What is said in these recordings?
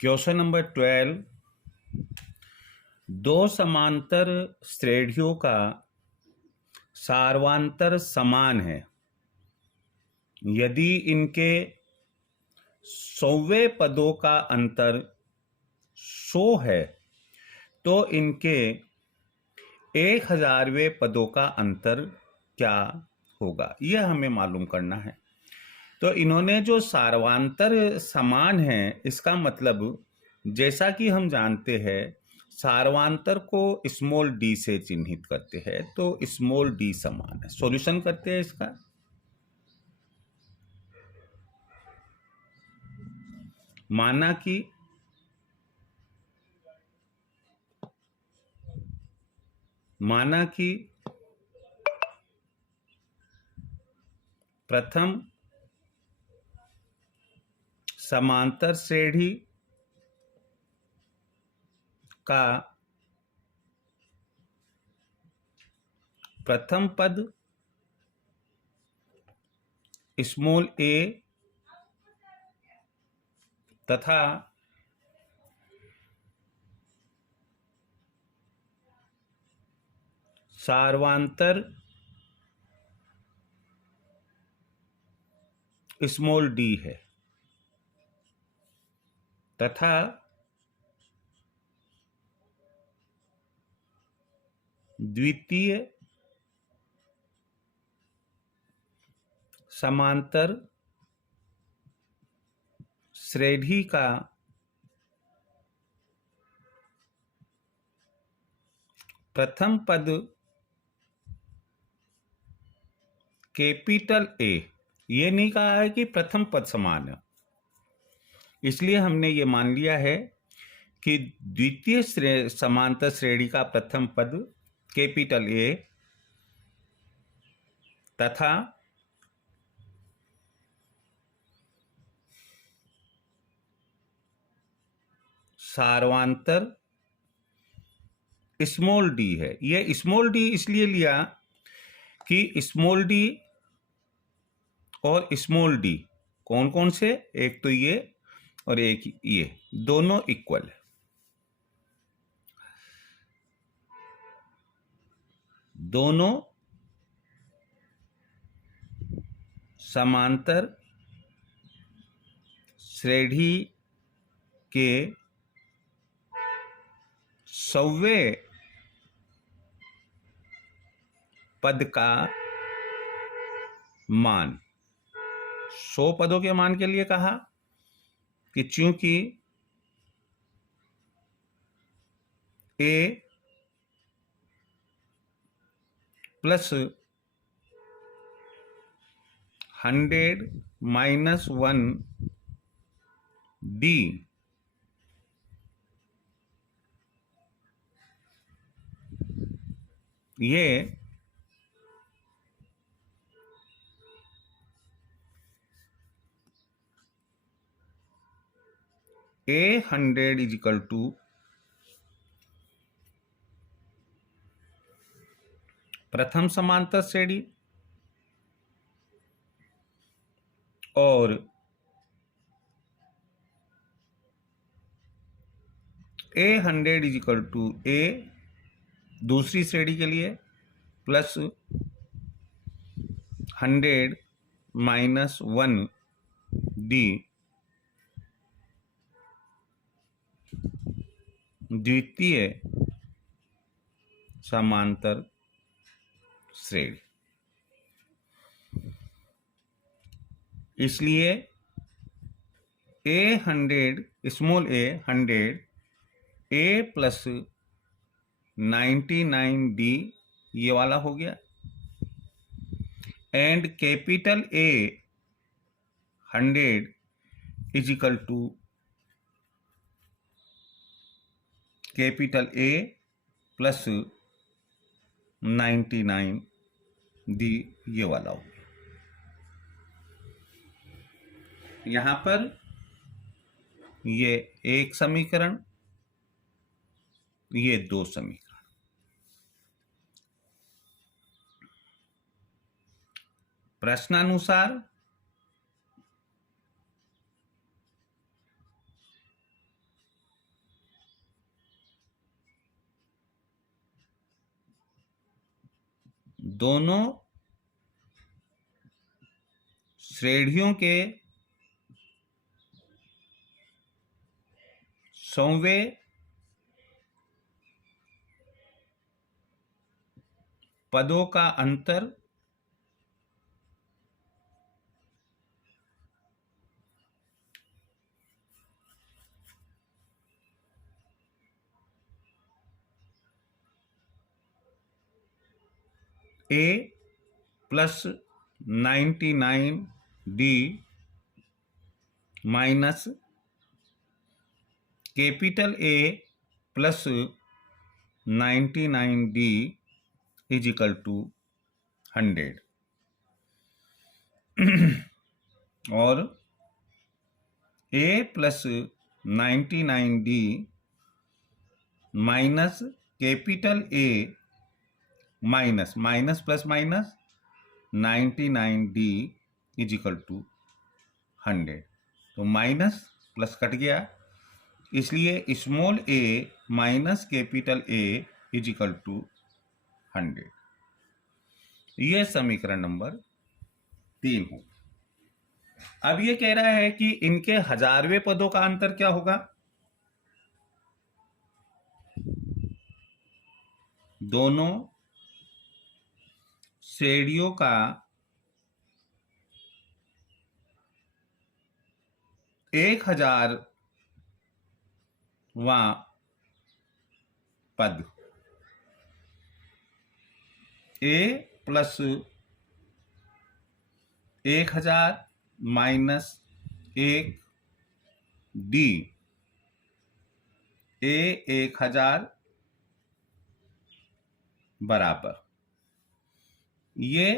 Question number 12। दो समांतर श्रेणियों का सार्वांतर समान है यदि इनके 100वें पदों का अंतर 100 है तो इनके 1000वें पदों का अंतर क्या होगा, यह हमें मालूम करना है। तो इन्होंने जो सार्वांतर समान है, इसका मतलब जैसा कि हम जानते हैं सार्वांतर को स्मॉल डी से चिन्हित करते हैं, तो स्मॉल डी समान है। सॉल्यूशन करते हैं इसका। माना कि प्रथम समांतर श्रेणी का प्रथम पद स्मॉल ए तथा सार्वांतर स्मॉल डी है तथा द्वितीय समांतर श्रेणी का प्रथम पद कैपिटल ए। ये नहीं कहा है कि प्रथम पद समान है, इसलिए हमने ये मान लिया है कि द्वितीय समांतर श्रेणी का प्रथम पद कैपिटल ए तथा सार्वांतर स्मॉल डी है। ये स्मॉल डी इसलिए लिया कि स्मॉल डी और स्मॉल डी कौन कौन से, एक तो ये और एक ये, दोनों इक्वल है। दोनों समांतर श्रेणी के 100वें पद का मान, 100 पदों के मान के लिए कहा कि चूंकि ए प्लस 100 माइनस 1 डी ये A100 इज इक्वल टू प्रथम समांतर श्रेणी और A100 इज इक्वल टू ए दूसरी श्रेणी के लिए प्लस 100 माइनस 1 डी द्वितीय समांतर श्रेणी। इसलिए A100 small a 100 a plus 99 d ये वाला हो गया, and capital a 100 is equal to capital a plus 99 d ये वाला हो गया। यहां पर ये एक समीकरण, ये दो समीकरण। प्रश्नानुसार दोनों श्रेणियों के 100वें पदों का अंतर A plus 99D minus capital A plus 99D is equal to 100 और A plus 99D minus capital A minus minus plus minus 99D is equal to 100। तो माइनस प्लस कट गया, इसलिए small a minus capital A is equal to 100। यह समीकरण number 3 हो। अब ये कह रहा है कि इनके 1000वें पदों का अंतर क्या होगा। दोनों श्रेणियों का 1000वां पद A plus 1000 minus 1D A 1000 बराबर, ये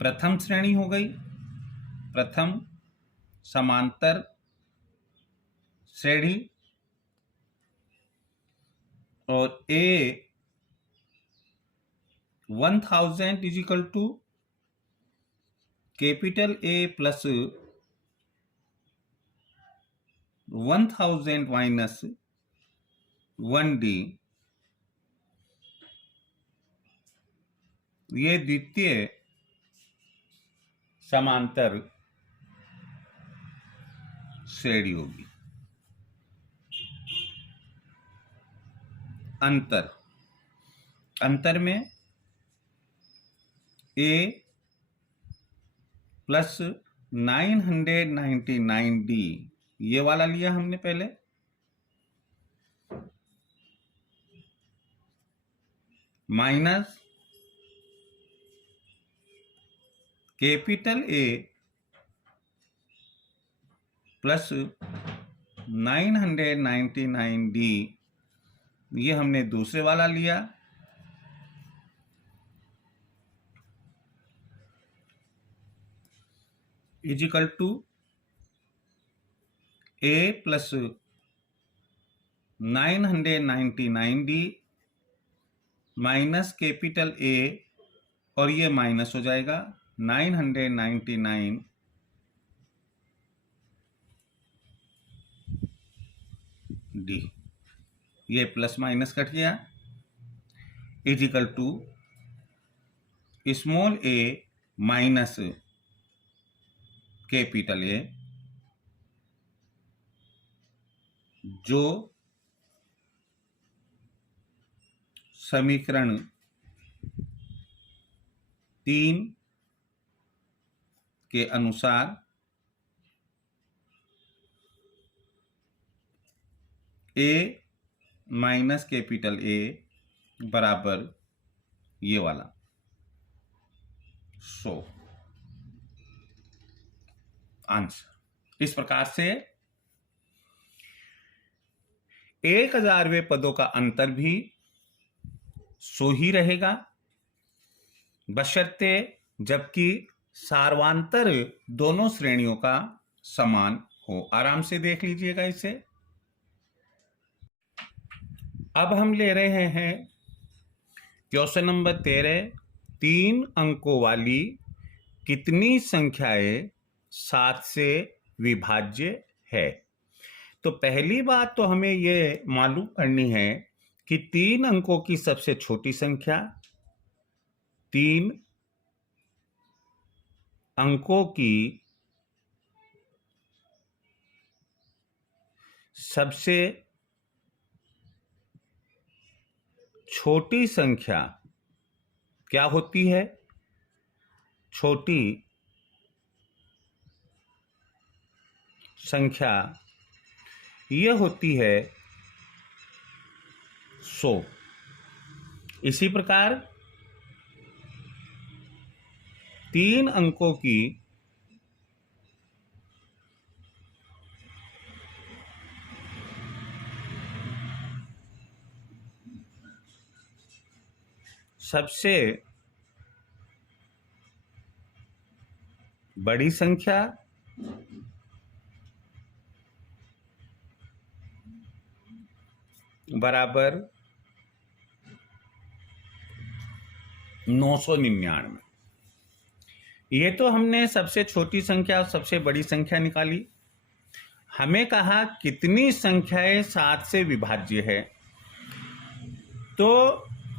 प्रथम श्रेणी हो गई, प्रथम समांतर श्रेणी। और A 1000 is equal to capital A plus 1000 minus 1D, ये द्वितीय समांतर श्रेणी होगी। अंतर में A प्लस 999D ये वाला लिया हमने पहले, minus capital A plus 999D ये हमने दूसरे वाला लिया, is equal to A plus 999D minus capital A, और ये माइनस हो जाएगा 999D, ये प्लस माइनस कट गया, is equal to small a minus capital A, जो समीकरण 3 के अनुसार A माइनस कैपिटल A बराबर ये वाला। आंसर इस प्रकार से 1000वें पदों का अंतर भी 100 ही रहेगा, बशर्ते जबकि सार्वांतर दोनों श्रेणियों का समान हो। आराम से देख लीजिएगा इसे। अब हम ले रहे हैं क्वेश्चन नंबर 13, 3 अंकों वाली कितनी संख्याएं 7 से विभाज्य है। तो पहली बात तो हमें ये मालूम करनी है कि 3 अंकों की सबसे छोटी संख्या 3 अंकों की सबसे छोटी संख्या क्या होती है? छोटी संख्या यह होती है 100। इसी प्रकार 3 अंकों की सबसे बड़ी संख्या बराबर 999। ये तो हमने सबसे छोटी संख्या और सबसे बड़ी संख्या निकाली। हमें कहा कितनी संख्याएं 7 से विभाज्य है, तो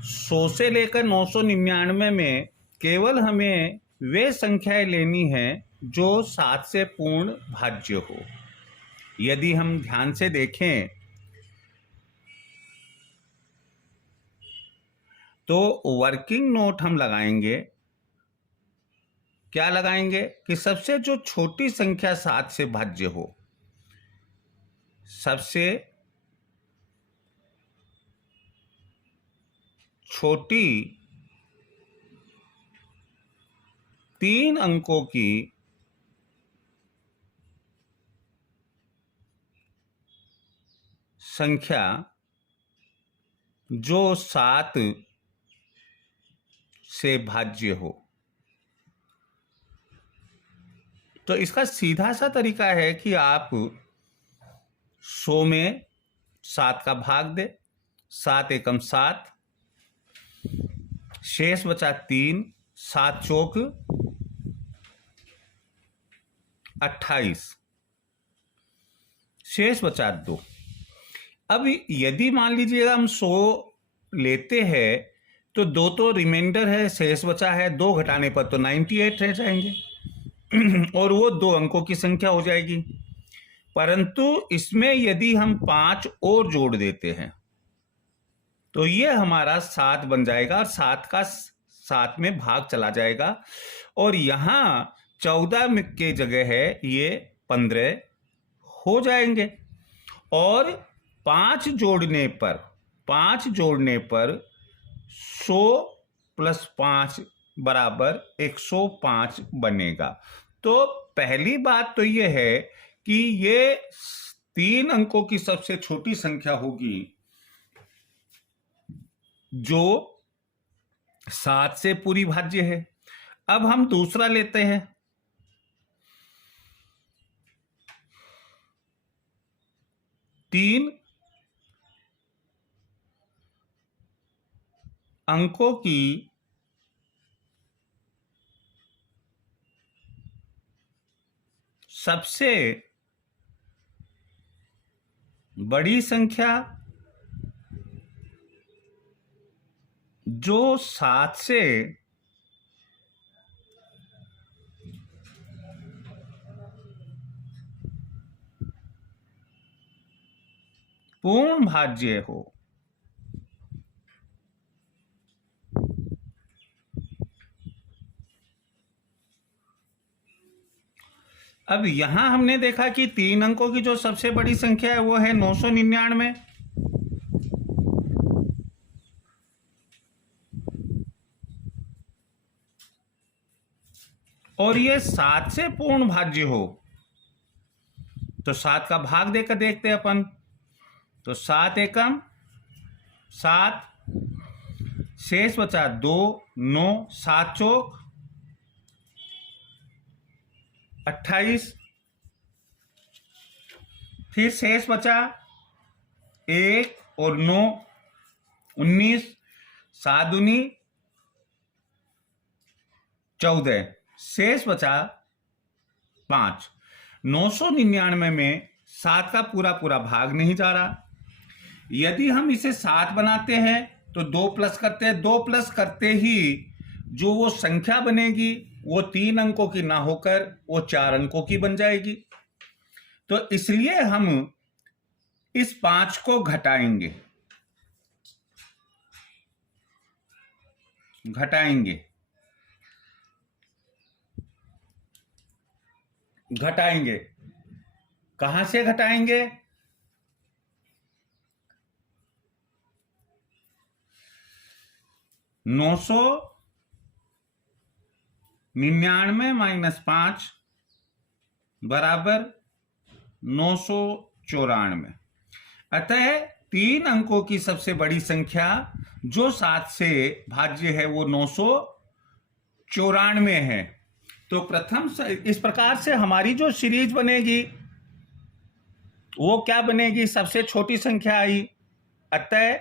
100 से लेकर 999 में केवल हमें वे संख्याएं लेनी हैं जो 7 से पूर्ण भाज्य हो। यदि हम ध्यान से देखें तो वर्किंग नोट हम लगाएंगे। क्या लगाएंगे? कि सबसे जो छोटी संख्या 7 से भाज्य हो, सबसे छोटी 3 अंकों की संख्या जो 7 से भाज्य हो। तो इसका सीधा सा तरीका है कि आप 100 में 7 का भाग दे, 7 एकम 7, शेष बचा 3, 7 चौक 28, शेष बचा 2। अब यदि मान लीजिएगा हम 100 लेते हैं तो 2 तो रिमाइंडर है, शेष बचा है, 2 घटाने पर तो 98 रह जाएंगे और वो 2 अंकों की संख्या हो जाएगी। परंतु इसमें यदि हम 5 और जोड़ देते हैं तो ये हमारा 7 बन जाएगा और 7 का 7 में भाग चला जाएगा और यहाँ 14 के जगह है ये 15 हो जाएंगे। और 5 जोड़ने पर 100 प्लस 5 बराबर 105 बनेगा। तो पहली बात तो ये है कि ये 3 अंकों की सबसे छोटी संख्या होगी जो 7 से पूरी भाज्य है। अब हम दूसरा लेते हैं। 3 अंकों की सबसे बड़ी संख्या जो 7 से पूर्ण भाज्य हो। अब यहां हमने देखा कि 3 अंकों की जो सबसे बड़ी संख्या है वो है 999। और ये 7 से पूर्ण भाज्य हो तो 7 का भाग देकर देखते हैं अपन। तो 7 एकम 7, शेष बचा 2, 9, 7 चौक 28, फिर शेष बचा 1 और 9, 19, 7 दूनी 14, शेष बचा 5। 999 में 7 का पूरा भाग नहीं जा रहा, यदि हम इसे 7 बनाते हैं तो 2 प्लस करते हैं, 2 प्लस करते ही जो वो संख्या बनेगी वो 3 अंकों की ना होकर वो 4 अंकों की बन जाएगी। तो इसलिए हम इस 5 को घटाएंगे, घटाएंगे। कहां से घटाएंगे? 999 माइनस 5 बराबर 994। अतः 3 अंकों की सबसे बड़ी संख्या जो 7 से भाज्य है वो 994 है। तो प्रथम इस प्रकार से हमारी जो सीरीज बनेगी वो क्या बनेगी? सबसे छोटी संख्या आई, अतः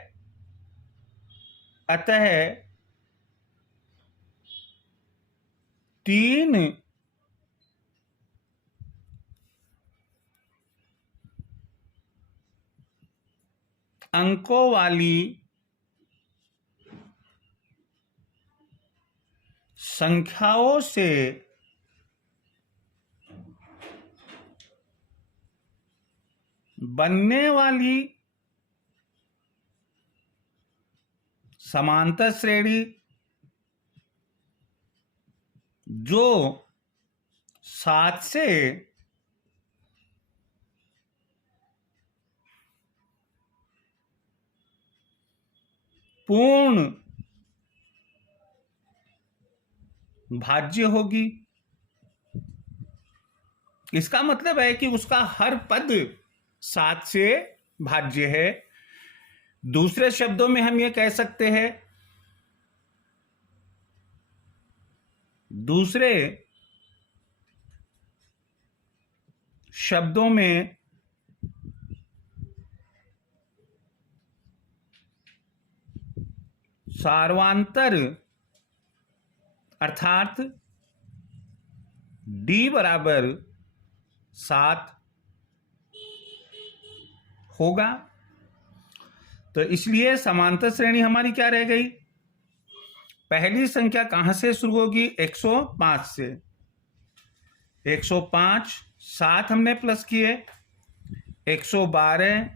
3 अंकों वाली संख्याओं से बनने वाली समांतर श्रेणी जो 7 से पूर्ण भाज्य होगी। इसका मतलब है कि उसका हर पद 7 से भाज्य है। दूसरे शब्दों में हम ये कह सकते हैं, दूसरे शब्दों में सार्वांतर अर्थात d बराबर 7 होगा। तो इसलिए समांतर श्रेणी हमारी क्या रह गई? पहली संख्या कहां से शुरू होगी? 105 से। 105, 7 हमने प्लस किए, 112,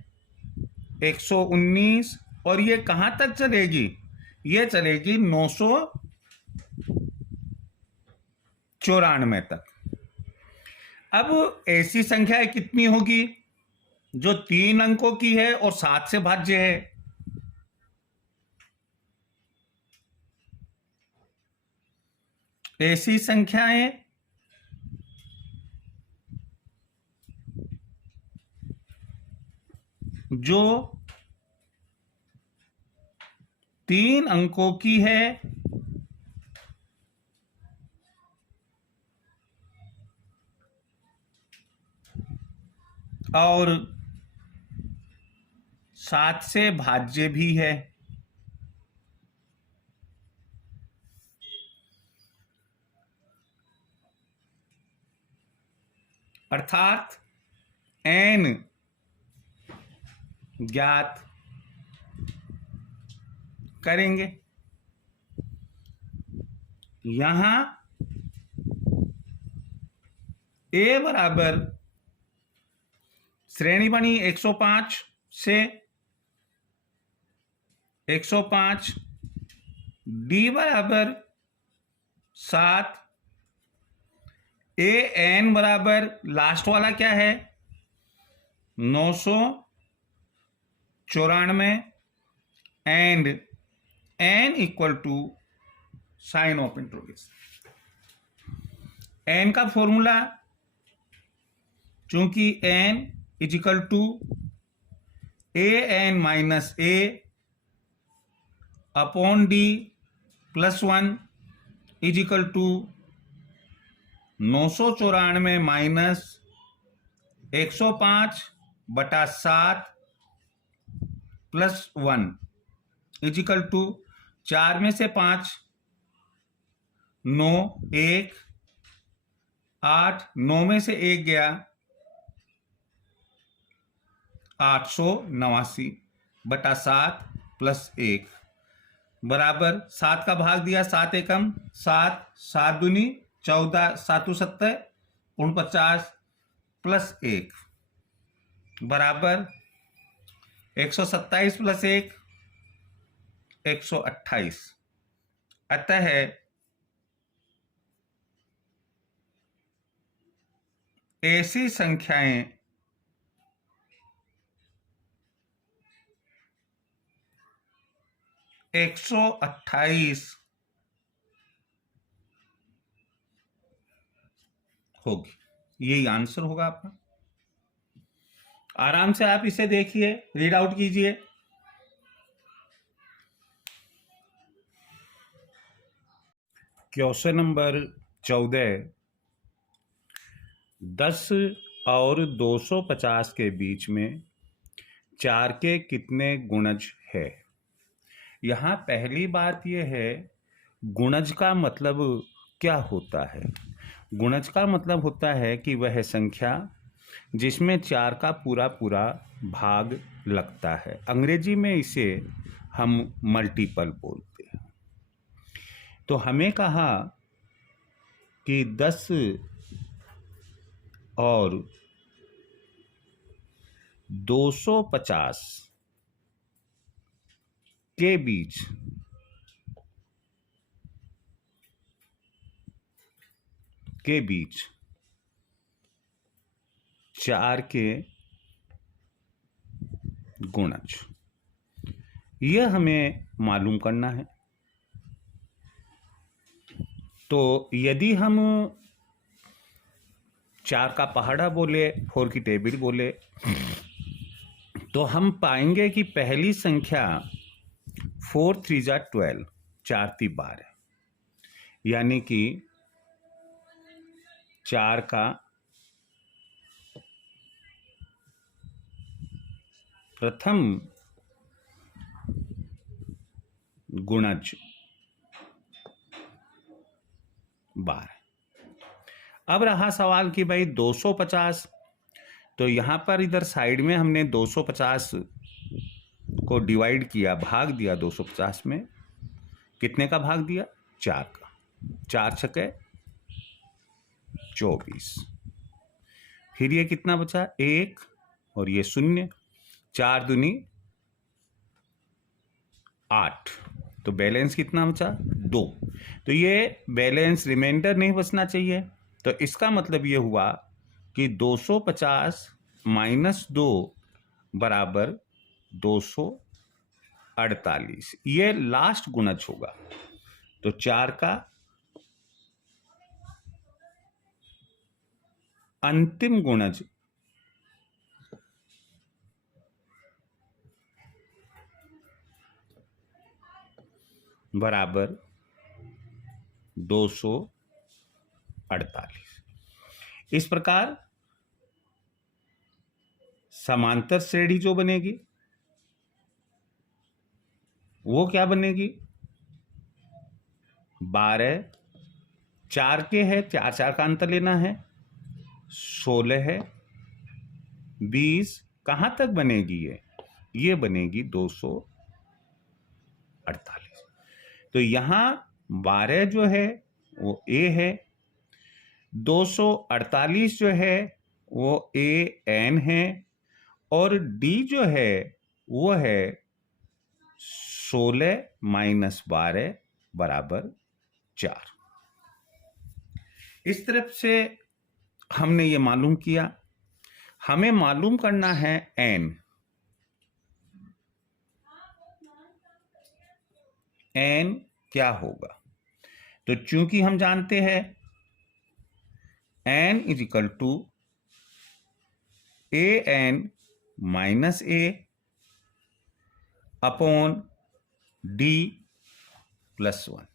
119 और ये कहां तक चलेगी? ये चलेगी 994 तक। अब ऐसी संख्या कितनी होगी जो 3 अंकों की है और 7 से भाज्य है? ऐसी संख्याएं जो 3 अंकों की है और 7 से भाज्य भी है। अर्थात n ज्ञात करेंगे। यहां a बराबर श्रेणी बनी 105 से 105, d बराबर 7, an बराबर लास्ट वाला क्या है? 994 and n equal to sign of interrogation. n का फॉर्मूला, चूंकि n is equal to an minus a upon d plus 1 is equal to 994 minus 105/7 plus 1 is equal to 4 में से 5 9, 1 8, 9 में से 1 गया 889 बटा 7 प्लस 1 बराबर 7 का भाग दिया, 7 एकम 7, 7 दूनी 14, 7 70 49 प्लस 1 बराबर 127 प्लस 1 128। अतः ऐसी संख्याएं एक 128 होगी। यही आंसर होगा आपका। आराम से आप इसे देखिए, रीड आउट कीजिए। क्वेश्चन नंबर 14, 10 और 250 के बीच में 4 के कितने गुणज है। यहाँ पहली बात यह है, गुणज का मतलब क्या होता है। गुणज का मतलब होता है कि वह संख्या जिसमें 4 का पूरा पूरा भाग लगता है। अंग्रेजी में इसे हम मल्टीपल बोलते हैं। तो हमें कहा कि 10 और 250 के बीच के बीच 4 के गुणज, यह हमें मालूम करना है। तो यदि हम 4 का पहाड़ा बोले, 4 की टेबिल बोले, तो हम पाएंगे कि पहली संख्या 4 3 जा 12, 4 3 12, यानी कि 4 का प्रथम गुणज 12। अब रहा सवाल कि भाई 250, तो यहां पर इधर साइड में हमने 250 को डिवाइड किया, भाग दिया 250 में। कितने का भाग दिया? 4 का। 4 छके 24। फिर ये कितना बचा? 1 और ये 0। 4 दूनी 8, तो बैलेंस कितना बचा? 2। तो ये बैलेंस रिमाइंडर नहीं बचना चाहिए। तो इसका मतलब ये हुआ कि 250 माइनस 2 बराबर 248। ये लास्ट गुणज होगा। तो 4 का अंतिम गुणज बराबर 248। इस प्रकार समांतर श्रेणी जो बनेगी वो क्या बनेगी? 12, 4 के है, 4 4 का अंतर लेना है, 16 है, 20। कहां तक बनेगी ये बनेगी 248। तो यहां 12 जो है वो ए है, 248 जो है वो ए एन है, और डी जो है वो है 16 माइनस 12 बराबर 4। इस तरफ से हमने ये मालूम किया। हमें मालूम करना है एन। एन क्या होगा? तो चूंकि हम जानते हैं n is equal to a n minus a upon d plus 1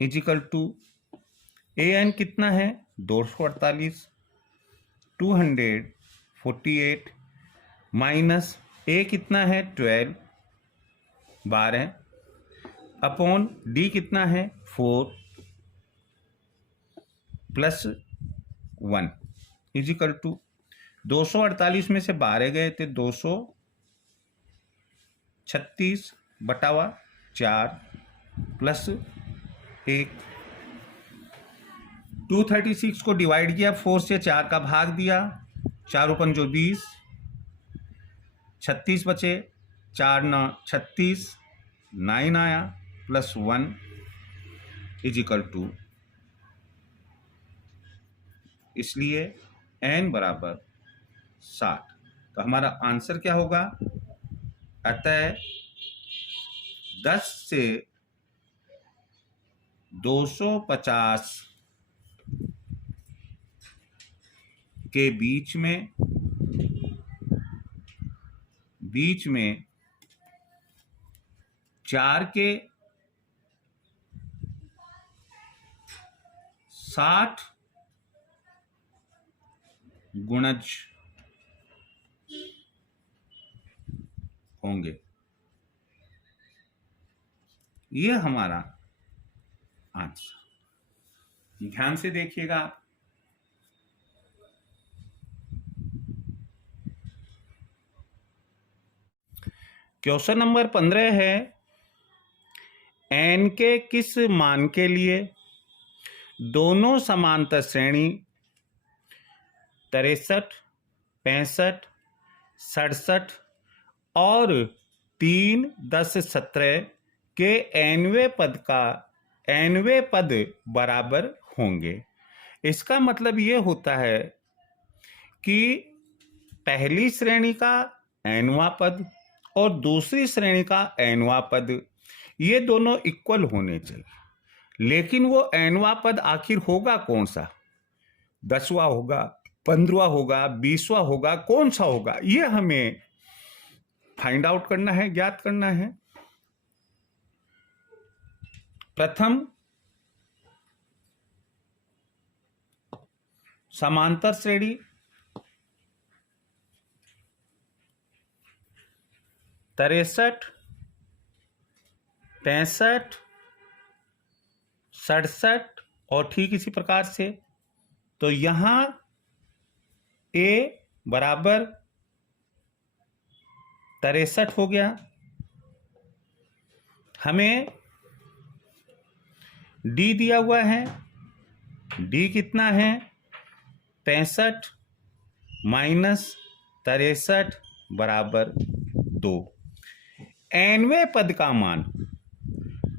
is equal to a n कितना है? 248, 248 माइनस ए कितना है? 12 अपॉन डी कितना है? 4 प्लस 1 इज इक्वल टू 248 में से 12 गए थे 248, 36/4 प्लस 1। 236 को डिवाइड किया, 4 से 4 का भाग दिया, 4 × 5 = 20, 36 बचे, 4 × 9 = 36, 9 आया प्लस 1 = इसलिए n बराबर 60। तो हमारा आंसर क्या होगा? अतः 10 से 250 के बीच में 4 के 60 गुणज होंगे। ये हमारा आंसर। ध्यान से देखिएगा। क्वेश्चन नंबर 15 है, n के किस मान के लिए दोनों समांतर श्रेणी 63, 65, 67 और 3, 10, 17 के nवें पद बराबर होंगे। इसका मतलब ये होता है कि पहली श्रेणी का nवां पद और दूसरी श्रेणी का nवां पद ये दोनों इक्वल होने चाहिए। लेकिन वो nवां पद आखिर होगा कौन सा? 10वां होगा, 15वां होगा, 20वां होगा, कौन सा होगा? ये हमें फाइंड आउट करना है, ज्ञात करना है। प्रथम समांतर श्रेणी 63, 65, 67 और ठीक इसी प्रकार से। तो यहां a बराबर 63 हो गया। हमें d दिया हुआ है, d कितना है? 65 - 63 बराबर 2। nवें पद का मान,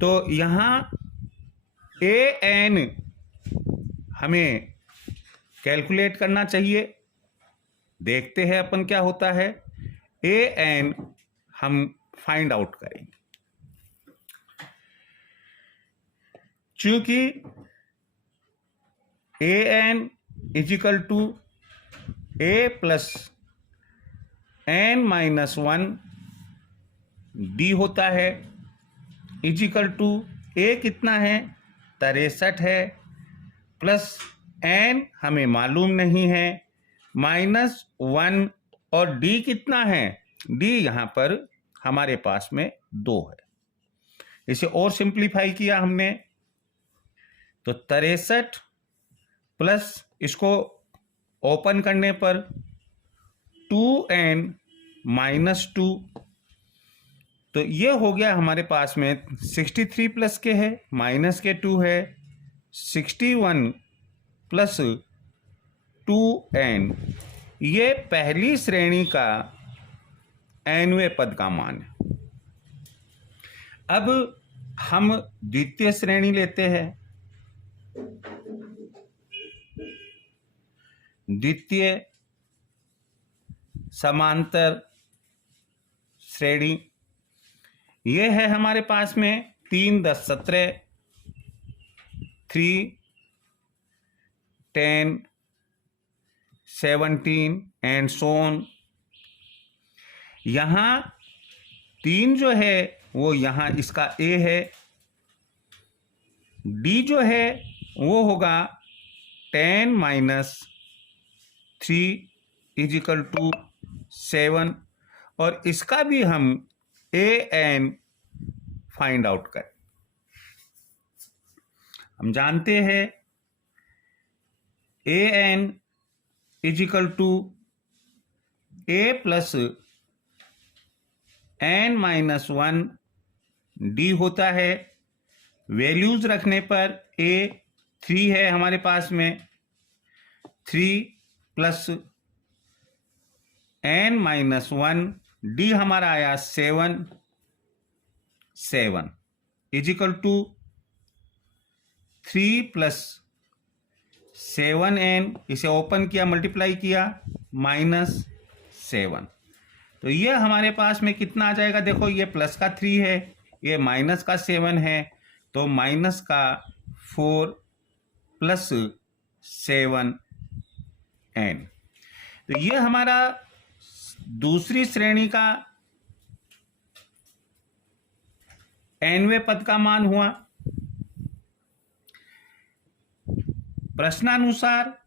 तो यहां an हमें कैलकुलेट करना चाहिए। देखते हैं अपन क्या होता है। an हम फाइंड आउट करेंगे। चूंकि an = a + n-1 d होता है, a कितना है? 63 है, प्लस n हमें मालूम नहीं है, -1 और d कितना है? d यहां पर हमारे पास में 2 है। इसे और सिंप्लीफाई किया हमने, तो 63 प्लस इसको ओपन करने पर 2n - 2, तो ये हो गया हमारे पास में 63 प्लस के है, माइनस के 2 है, 61 प्लस 2n, ये पहली श्रेणी का nवें पद का मान है। अब हम द्वितीय श्रेणी लेते हैं। द्वितीय समांतर श्रेणी ये है हमारे पास में 3, 10, 17, 3, 10, 17 एंड सो ऑन। यहां 3 जो है वो यहां इसका a है, d जो है वो होगा 10 - 3 = 7 और इसका भी हम an फाइंड आउट करें। हम जानते हैं an = a + n minus 1 d होता है। वैल्यूज रखने पर a 3 है हमारे पास में, 3 प्लस n माइनस 1 d हमारा आया 7 is equal to 3 plus 7n, इसे ओपन किया, मल्टीप्लाई किया, -7। तो ये हमारे पास में कितना आ जाएगा? देखो ये प्लस का 3 है, ये माइनस का 7 है, तो माइनस का 4 प्लस 7n। तो ये हमारा दूसरी श्रेणी का nवें पद का मान हुआ। प्रश्नानुसार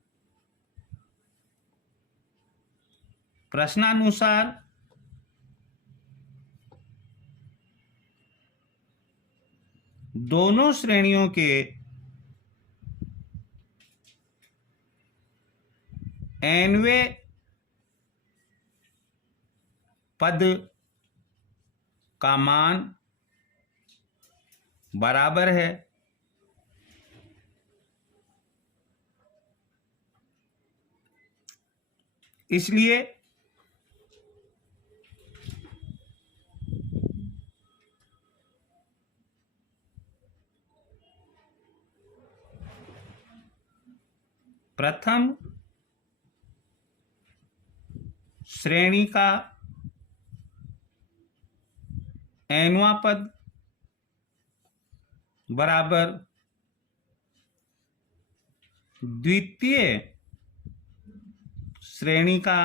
दोनों श्रेणियों के nवें पद का मान बराबर है। इसलिए प्रथम श्रेणी का nवां पद बराबर द्वितीय श्रेणी का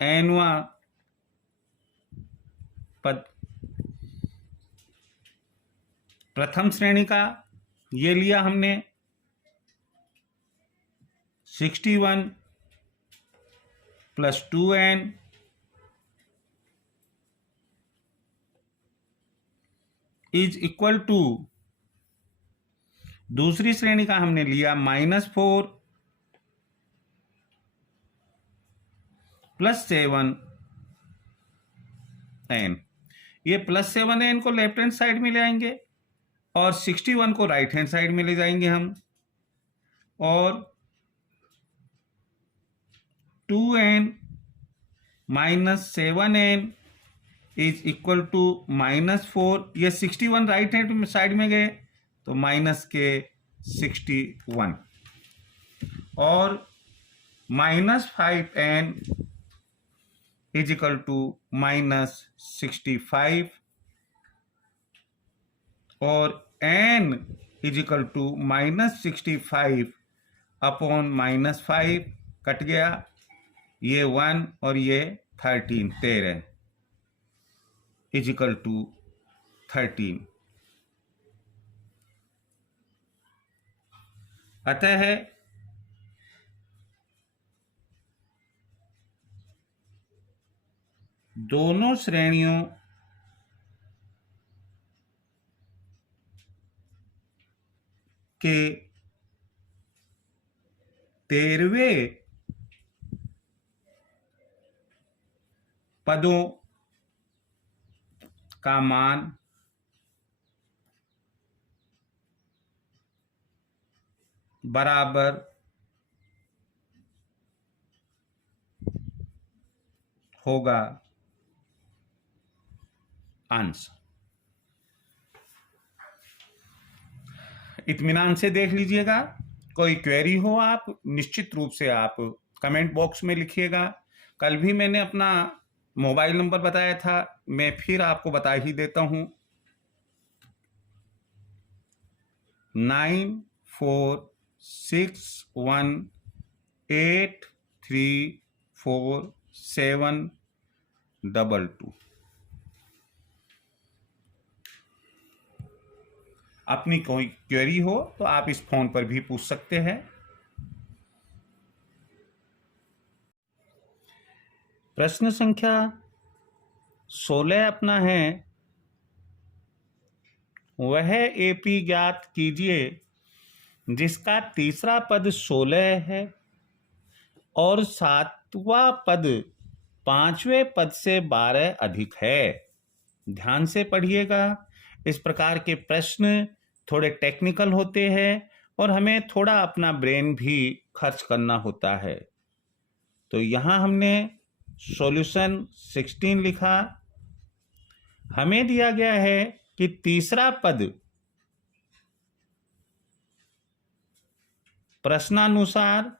nवां पद। प्रथम श्रेणी का ये लिया हमने 61 plus 2n is equal to, दूसरी श्रेणी का हमने लिया -4 प्लस 7n। ये प्लस 7n को लेफ्ट हैंड साइड में ले आएंगे और 61 को राइट हैंड साइड में ले जाएंगे हम, और 2n minus 7n is equal to -4। ये 61 राइट हैंड साइड में गए तो माइनस के 61, और -5n इज इक्वल टू -65, और n is equal to -65 upon -5, cut गया, ये 1 और ये 13 इज इक्वल टू 13। अतः दोनों श्रेणियों के 13वें पदों का मान बराबर होगा अंश। इत्मीनान से देख लीजिएगा। कोई क्वेरी हो आप निश्चित रूप से आप कमेंट बॉक्स में लिखिएगा। कल भी मैंने अपना मोबाइल नंबर बताया था, मैं फिर आपको बता ही देता हूं, 9461834722। अपनी कोई क्वेरी हो तो आप इस फोन पर भी पूछ सकते हैं। प्रश्न संख्या 16 अपना है, वह एपी ज्ञात कीजिए जिसका तीसरा पद 16 है और सातवां पद पांचवें पद से 12 अधिक है। ध्यान से पढ़िएगा। इस प्रकार के प्रश्न थोड़े टेक्निकल होते हैं और हमें थोड़ा अपना ब्रेन भी खर्च करना होता है। तो यहां हमने सॉल्यूशन 16 लिखा। हमें दिया गया है कि तीसरा पद प्रश्नानुसार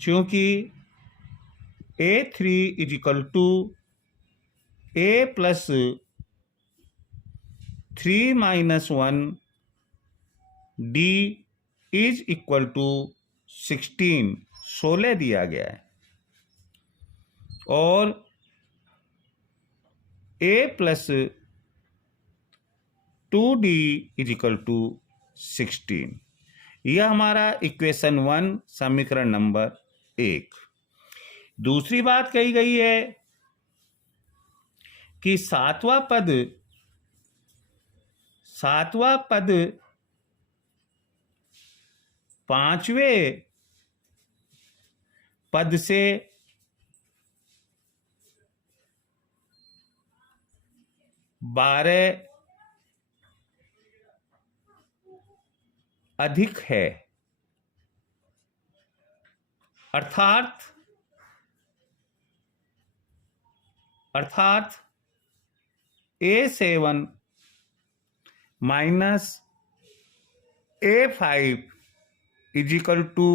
चूंकि A3 is equal to A plus 3 minus 1 D is equal to 16 दिया गया है और A plus 2D is equal to 16। यह हमारा इक्वेशन 1 समीकरण नंबर 1। दूसरी बात कही गई है कि सातवां पद पांचवें पद से 12 अधिक है। अर्थात A7 minus A5 is equal to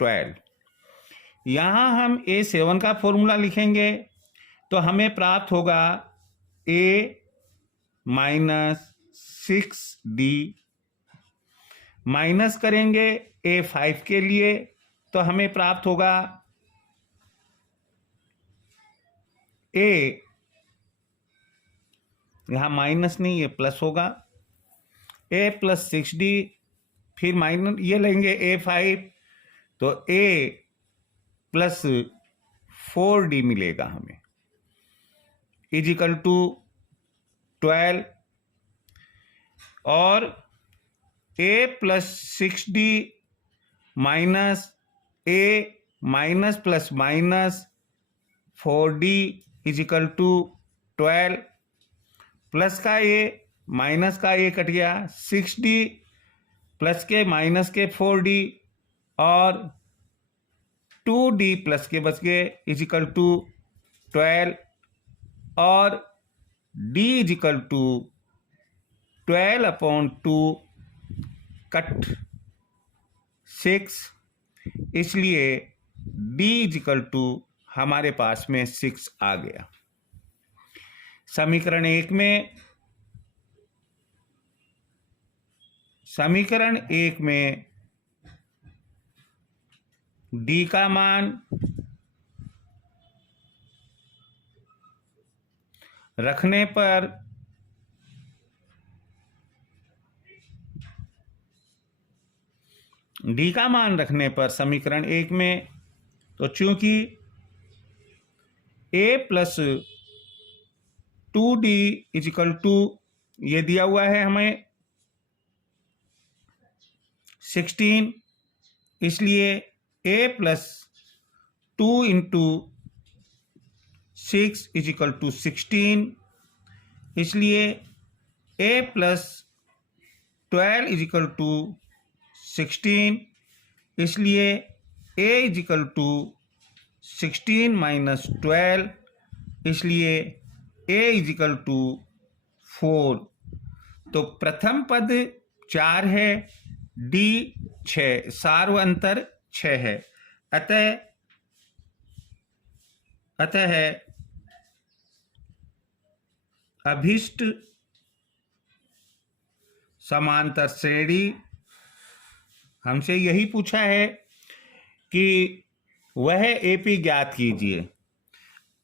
12। यहां हम A7 का फॉर्मूला लिखेंगे तो हमें प्राप्त होगा A माइनस 6D, माइनस करेंगे A5 के लिए तो हमें प्राप्त होगा A, यहां माइनस नहीं ये प्लस होगा, A प्लस 6D, फिर माइनस ये लेंगे A5 तो A प्लस 4D मिलेगा हमें इज इक्वल टू 12 और A plus 6D minus A minus plus minus 4D is equal to 12। Plus का A माइनस का A कट गया, 6D प्लस के माइनस के 4D और 2D प्लस के बच गए इज इक्वल टू 12 और D is equal to 12/2 cut 6, इसलिए D इज इक्वल टू हमारे पास में 6 आ गया। समीकरण 1 में D का मान रखने पर समीकरण 1 में तो चूंकि A plus 2D is equal to ये दिया हुआ है हमें 16, इसलिए A plus 2 into 6 is equal to 16, इसलिए A plus 12 is equal to 16, इसलिए A is equal to 16 minus 12, इसलिए A इज इक्वल टू 4। तो प्रथम पद 4 है, D 6, सार्व अंतर 6 है। अतः अभिष्ट समांतर श्रेणी, हमसे यही पूछा है कि वह AP ज्ञात कीजिए।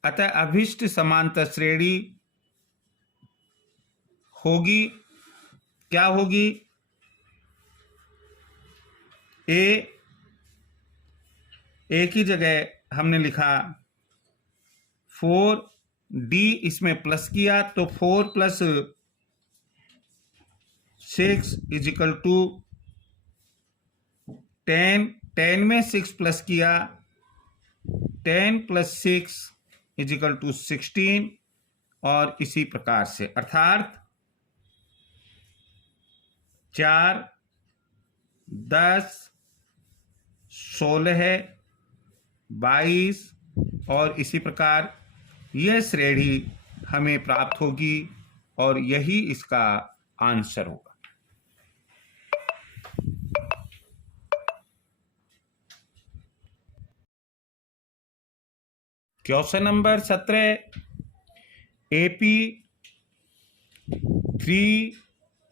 अतः अभिष्ट समांतर श्रेणी होगी, क्या होगी? A की जगह हमने लिखा 4D, इसमें प्लस किया तो 4 प्लस 6 इज इक्वल टू 10, 10 में 6 प्लस किया, 10 प्लस 6 इज इक्वल टू 16, और इसी प्रकार से, अर्थात 4, 10, 16, 22 और इसी प्रकार यह श्रेणी हमें प्राप्त होगी और यही इसका आंसर होगा। Question number 17, AP 3,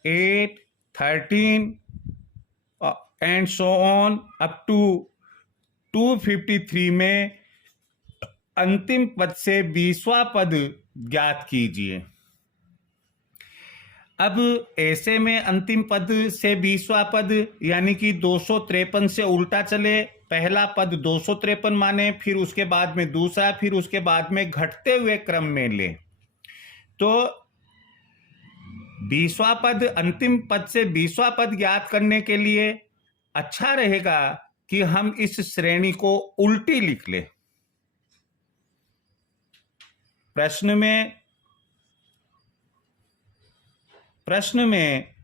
8, 13 and so on up to 253 में अंतिम पद से 20वां पद ज्ञात कीजिए। अब ऐसे में अंतिम पद से 20वां पद यानी कि 253 से उल्टा चले, पहला पद 253 माने, फिर उसके बाद में दूसरा, फिर उसके बाद में घटते हुए क्रम में ले। तो 20वां पद, अंतिम पद से 20वां पद ज्ञात करने के लिए अच्छा रहेगा कि हम इस श्रेणी को उल्टी लिख ले। प्रश्न में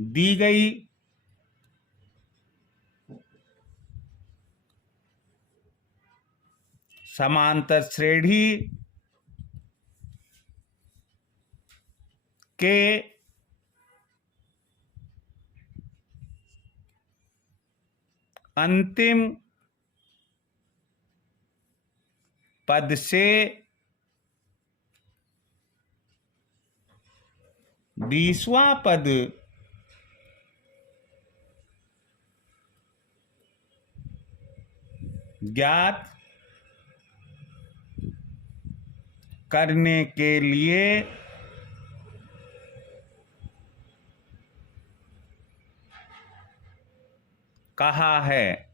दी गई समांतर श्रेणी के अंतिम पद से 20वां पद ज्ञात करने के लिए कहा है।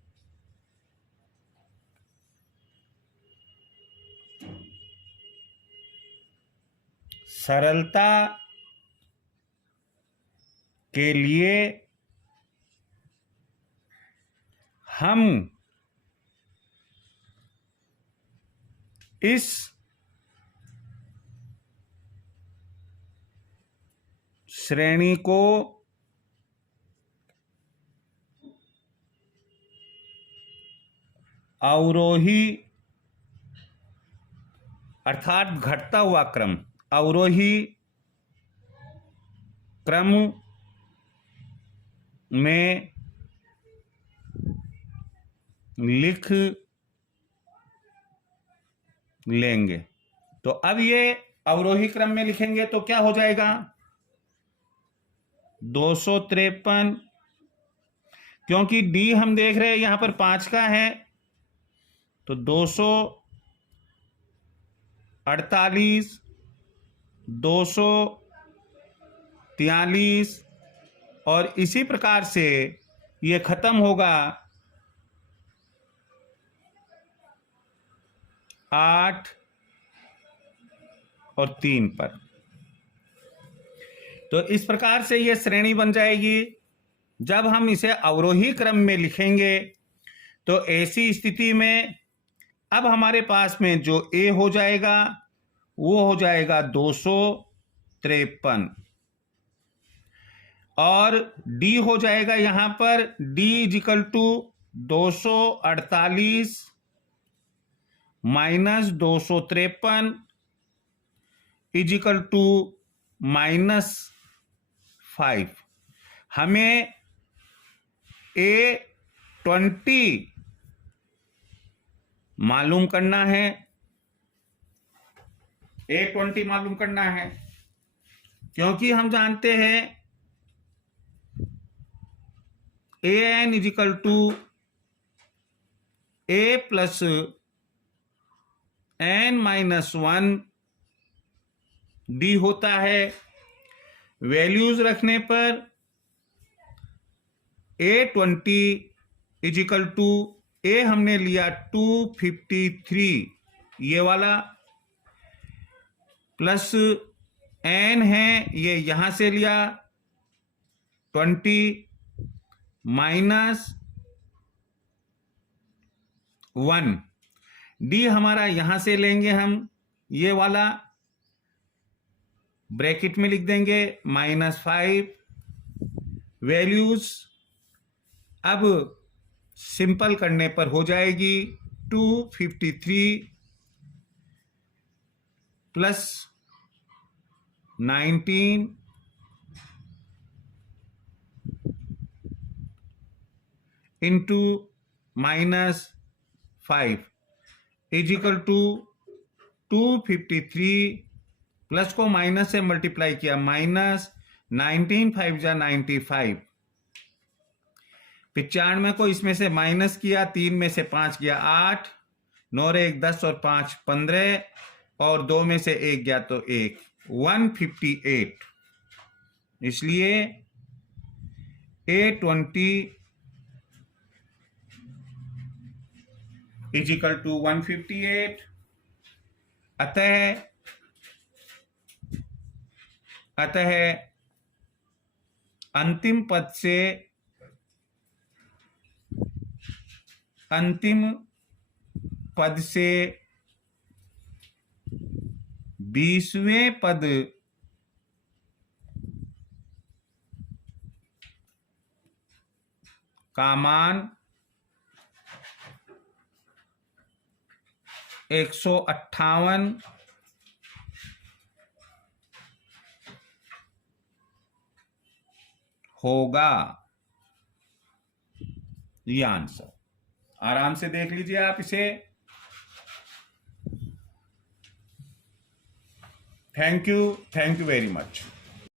सरलता के लिए हम इस श्रेणी को अवरोही अर्थात घटता हुआ क्रम, अवरोही क्रम में लिख लेंगे। तो अब ये अवरोही क्रम में लिखेंगे तो क्या हो जाएगा, 253, क्योंकि डी हम देख रहे हैं यहां पर 5 का है, तो 248, 243 और इसी प्रकार से ये खत्म होगा 8 और 3 पर। तो इस प्रकार से यह श्रेणी बन जाएगी। जब हम इसे अवरोही क्रम में लिखेंगे तो ऐसी स्थिति में अब हमारे पास में जो ए हो जाएगा वो हो जाएगा 253 और डी हो जाएगा यहां पर डी इजिकल टू 248 माइनस 253 इजिकल टू -5। हमें A20 मालूम करना है, A20 मालूम करना है, क्योंकि हम जानते हैं AN is equal to A plus N-1 D होता है। वैल्यूज रखने पर A20 इजिकल टू ए हमने लिया 253 ये वाला प्लस n है ये यहां से लिया 20 माइनस 1, d हमारा यहां से लेंगे हम ये वाला ब्रैकेट में लिख देंगे -5 वैल्यूज अब सिंपल करने पर हो जाएगी 253 plus 19 into -5 is equal to 253 plus को माइनस से मल्टीप्लाई किया -19 5 जा 95 95 को इसमें से माइनस किया 3 में से 5 गया 8 9 1 10 और 5 15 और 2 में से 1 गया तो 1 158 इसलिए A20 इज इक्वल टू 158 अतः अंतिम पद से 20वें पद का मान 158 होगा। ये आंसर आराम से देख लीजिए आप इसे। Thank you very much.